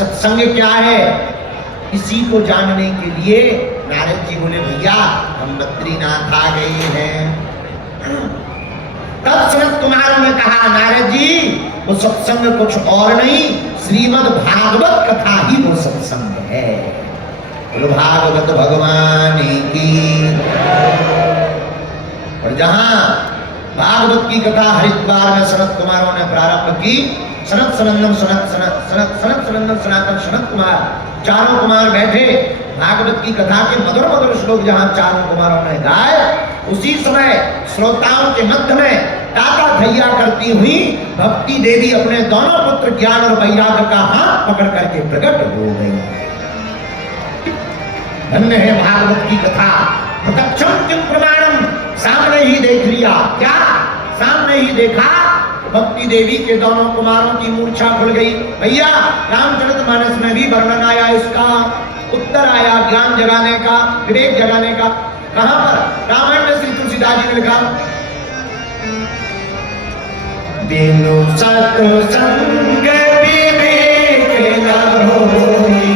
सत्संग क्या है, इसी को जानने के लिए नारद जी बोले भैया हम बद्रीनाथ आ गए हैं। तब सनत कुमार ने कहा नारद जी वो सत्संग कुछ और नहीं, श्रीमद् भागवत कथा ही वो सत्संग है। बोलो भागवत भगवान की। और जहां भागवत की कथा हरिद्वार में सनत कुमारों ने प्रारंभ की, सनत सनंदन सनातन सनत कुमार चारों कुमार बैठे भागवत की कथा के मधुर मधुर श्लोक जहां चारों कुमारों ने गाए, उसी समय श्रोताओं के मध्य में ताता थैया करती हुई भक्ति देवी अपने दोनों पुत्र ज्ञान और वैराग्य का हाथ पकड़ करके प्रकट हो गई। धन्य है भागवत की कथा। प्रत्यक्षम किम प्रमाणम, सामने ही देख लिया। क्या सामने ही देखा? भक्ति देवी के दोनों कुमारों की मूर्छा खुल गई। भैया रामचरितमानस में भी वर्णन आया, इसका उत्तर आया ज्ञान जगाने का, विवेक जगाने का। कहां पर? रामायण में श्री तुलसीदास जी ने लिखा, बिनु सत्संग विवेक न होई,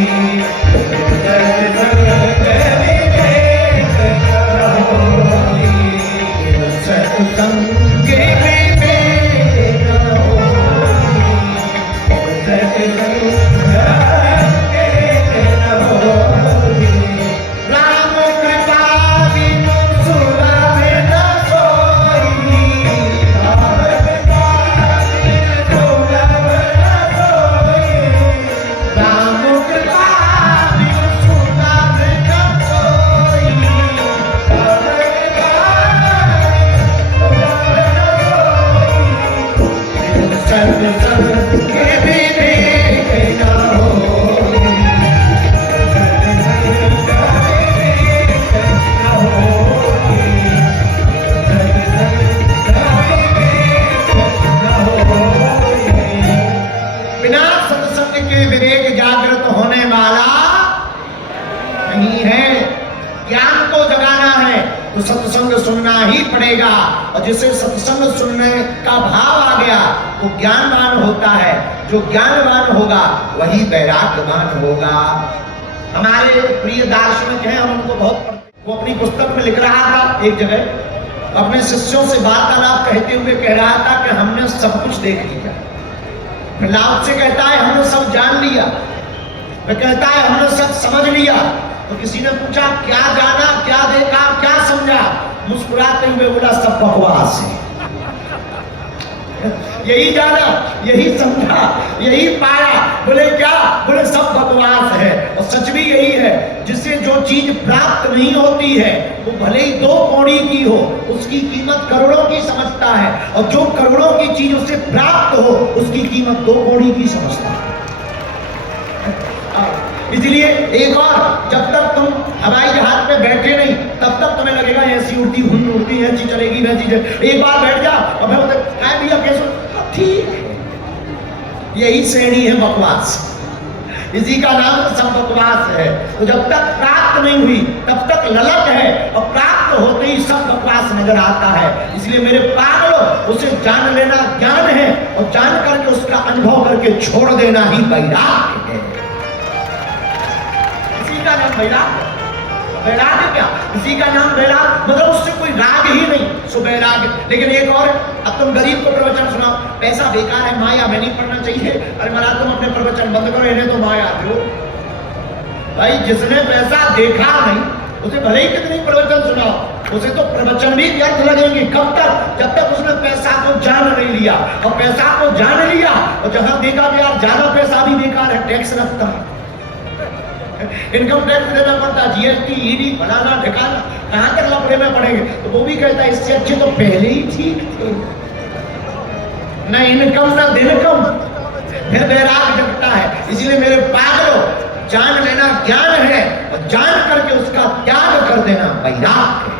सत्संग सुनना ही पड़ेगा। और जिसे सत्संग सुनने का भाव आ गया वो ज्ञानवान होता है। जो ज्ञानवान होगा वही वैराग्यवान होगा। हमारे प्रिय दार्शनिक हैं, हम उनको बहुत पढ़ते। वो अपनी पुस्तक में लिख रहा था एक जगह, अपने शिष्यों से वार्तालाप कहते हुए कह रहा था कि हमने सब कुछ देख लिया। प्रहलाद से कहता है हमने सब जान लिया, वह कहता है हमने सब समझ लिया। तो किसी ने पूछा क्या जाना, क्या देखा, क्या समझा? मुस्कुराते हुए बोला सब बकवास है। यही जाना, यही समझा, यही पाया। बोले क्या? बोले सब बकवास है। और सच भी यही है, जिसे जो चीज प्राप्त नहीं होती है वो भले ही 2 कौड़ी की हो, उसकी कीमत करोड़ों की समझता है। और जो करोड़ों की चीज उसे प्राप्त हो उसकी कीमत 2 कौड़ी की समझता है। इसलिए एक और, जब तक तुम हवाई जहाज पे बैठे नहीं तब तक तुम्हें लगेगा ऐसी उड़ती हुन उड़ती ऐसी चलेगी वैसी। एक बार बैठ जा और मैं भैया कैसे, ठीक है। यही श्रेणी है बकवास, इसी का नाम सब बकवास है। तो जब तक प्राप्त नहीं हुई तब तक ललक है, और प्राप्त होते ही सब बकवास नजर आता है। इसलिए मेरे पागलों, उसे जान लेना ज्ञान है, और जान करके उसका अनुभव करके छोड़ देना ही वैराग्य है। का नाम वैराग्य। वैराग्य क्या? इसी का नाम वैराग्य, मतलब उससे कोई राग ही नहीं, सो वैराग्य। लेकिन एक और, अब तुम गरीब को प्रवचन सुनाओ, पैसा बेकार है, माया में नहीं पढ़ना चाहिए। अरे महाराज तुम अपने प्रवचन बंद करो, इन्हें तो माया दो। भाई जिसने पैसा देखा नहीं उसे भले ही कितनी प्रवचन सुनाओ, उसे तो प्रवचन भी व्यर्थ लगेंगे। कब तक? जब तक उसने पैसा को जान नहीं लिया। और पैसा को जान लिया और जहां देखा कि यार ज्यादा पैसा भी बेकार है, टैक्स लगता है, इनकम टैक्स देना पड़ता, जीएसटी, ईडी, फलाना ठिकाना, कहां तक लफड़े में पड़ेंगे। तो वो भी कहता है इससे अच्छे तो पहले ही ठीक थे, न इनकम न दिनकम, फिर वैराग जगता है। इसलिए मेरे पागलों, जान लेना ज्ञान है, और जान करके उसका त्याग कर देना वैराग है।